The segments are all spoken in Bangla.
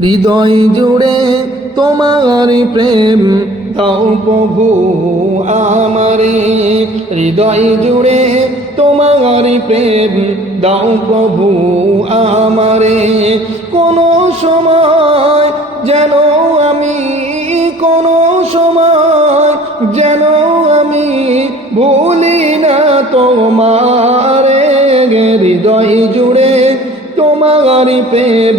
হৃদয় জুড়ে তোমার প্রেম, দাও প্রভু আমারে। হৃদয় জুড়ে তোমার প্রেম, দাও প্রভু আমারে। কোনো সময় যেন আমি, কোনো সময় যেন আমি ভুলি না তোমারে। হৃদয় জুড়ে তোমার প্রেম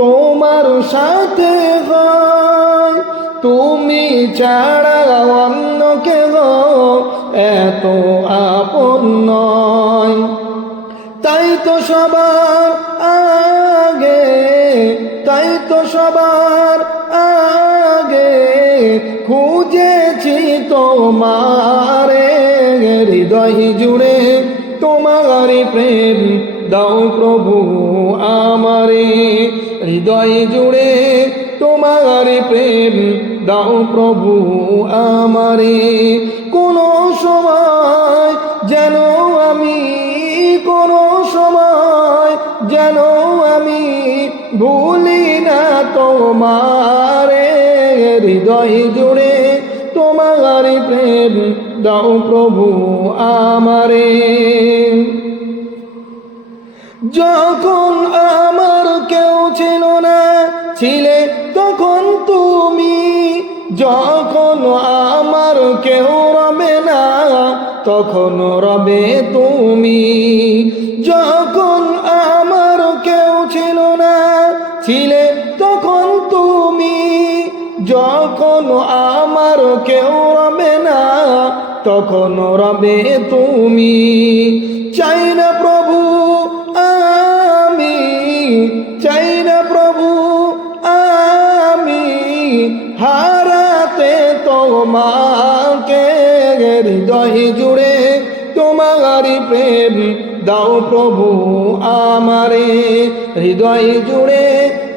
তোমার সাথে হয়। তুমি ছাড়া অন্য কেউ এত আপন নয়। তাই তো সবার আগে, তাই তো সবার আগে খুঁজেছি তোমারে হৃদয় জুড়ে। তোমার প্রেম দাও প্রভু আমারে। হৃদয় জুড়ে তোমার প্রেম দাও প্রভু আমারে। কোনো সময় যেন আমি, কোনো সময় যেন আমি ভুলি না তোমারে। হৃদয় জুড়ে তোমার প্রেম দাও প্রভু আমারে। যখন আমার ছিলে তখন তুমি, যখন আমার কেউ রবে না, তখন রবে তুমি। যখন আমার কেউ ছিল না, ছিলে তখন তুমি, যখন আমার কেউ রবে না, তখন রবে তুমি। চাই না প্রভু আমি, চাই না প্রভু হারাতে তোমাকে হৃদয় জুড়ে তোমার প্রেম দাও প্রভু আমারে। হৃদয় জুড়ে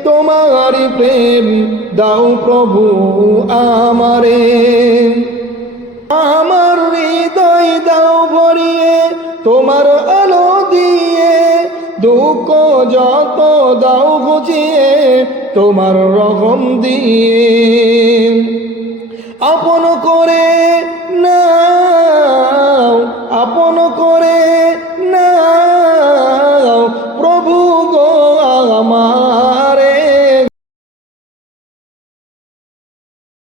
তোমার প্রেম দাও প্রভু আমারে। আমার হৃদয় দাও ভরিয়ে, তোমার আলো দিয়ে দুঃখ যত দাও ঘুচিয়ে তোমার রহম দিয়ে আপন করে নাও আপন করে নাও প্রভু গো আমার